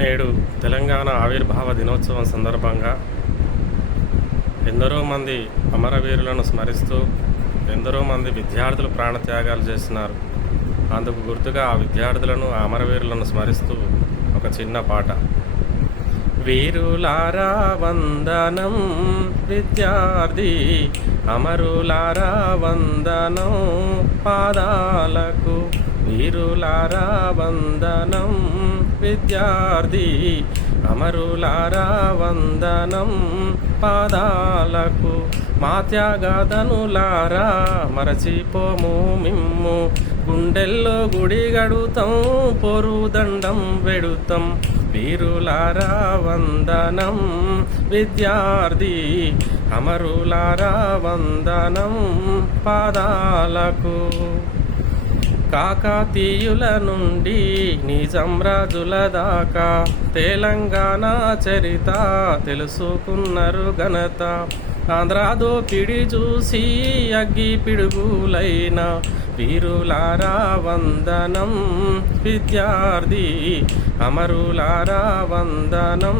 నేడు తెలంగాణ ఆవిర్భావ దినోత్సవం సందర్భంగా ఎందరో మంది అమరవీరులను స్మరిస్తూ ఎందరో మంది విద్యార్థులు ప్రాణత్యాగాలు చేస్తున్నారు. అందుకు గుర్తుగా ఆ విద్యార్థులను, ఆ అమరవీరులను స్మరిస్తూ ఒక చిన్న పాట. వీరులారా వందనం విద్యార్థి, అమరులారా వందనం పాదాలకు. వీరులారా వందనం విద్యార్థి, అమరులారా వందనం పాదాలకు. మా త్యాగదనులారా మరచిపోము మిమ్ము, గుండెల్లో గుడి గడుతాం, పొరుదండం వెడుతాం. వీరులారా వందనం విద్యార్థి, అమరులారా వందనం పాదాలకు. కాకతీయుల నుండి నిజాం రాజుల దాకా తెలంగాణ చరిత తెలుసుకున్నారు ఘనత. ఆంధ్రా దోపిడి చూసి అగ్గి పిడుగులైన వీరులారా వందనం విద్యార్థి, అమరులారా వందనం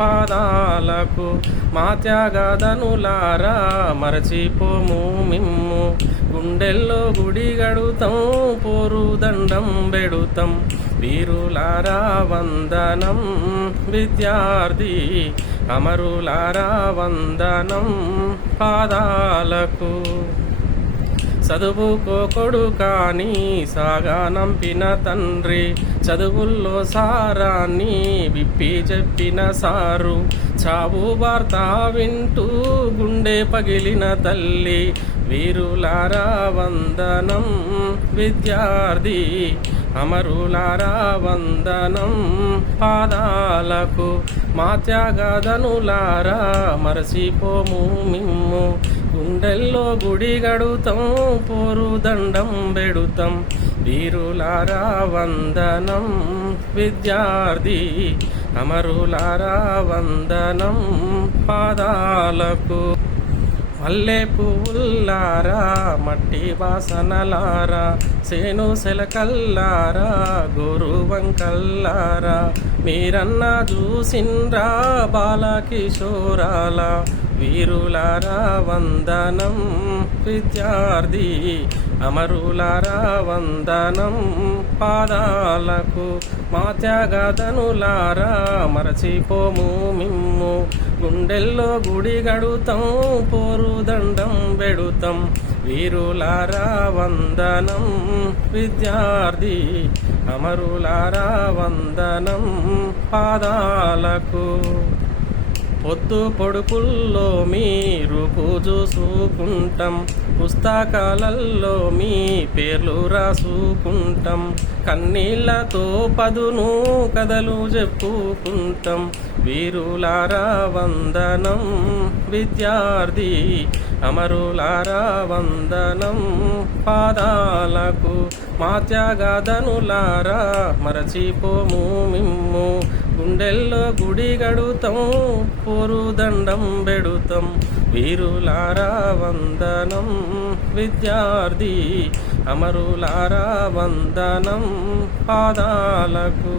పాదాలకు. మా త్యాగదనులారా మరచిపోము మిమ్ము, గుండెల్లో గుడి గడుతాం, పోరుదండం బెడుతాం. వీరులారా వందనం విద్యార్థి, అమరులారా వందనం పాదాలకు. చదువుకోకొడు కానీ సాగా నంపిన తండ్రి, చదువుల్లో సారాన్ని విప్పి చెప్పిన సారు. చావు వార్త వింటూ గుండె పగిలిన తల్లి. వీరులారా వందనం విద్యార్థి, అమరులారా వందనం పాదాలకు. మా త్యాగదనులారా మరచిపోము మిమ్ము, గుండెల్లో గుడి గడుతాం, పోరుదండం బెడుతాం. వీరులారా వందనం విద్యార్థి, అమరులారా వందనం పాదాలకు. మల్లె పువ్వుల్లారా మట్టి వాసనలారా, సేను సెలకల్లారా గోరు వంకల్లారా, మీరన్న చూసిండ్రా బాలకిషోరాల. వీరులారా వందనం విద్యార్థి, అమరులారా వందనం పాదాలకు. మా త్యాగదనులారా మరచిపోము మిమ్ము, గుండెల్లో గుడి గడుతాం, పోరుదండం బెడుతాం. వీరులారా వందనం విద్యార్థి, అమరులారా వందనం పాదాలకు. పొద్దు పొడుపుల్లో మీ రూపు చూసుకుంటాం, పుస్తకాలల్లో మీ పేర్లు రాసుకుంటాం. కన్నీళ్లతో పదును కథలు చెప్పుకుంటాం. వీరులారా వందనం విద్యార్థి, అమరులారా వందనం పాదాలకు. మా త్యాగదనులారా మరచిపోము మిమ్ము, గుండెల్లో గుడి గడుతాం, పోరుదండం బెడుతాం. వీరులారా వందనం విద్యార్థి, అమరులారా వందనం పాదాలకు.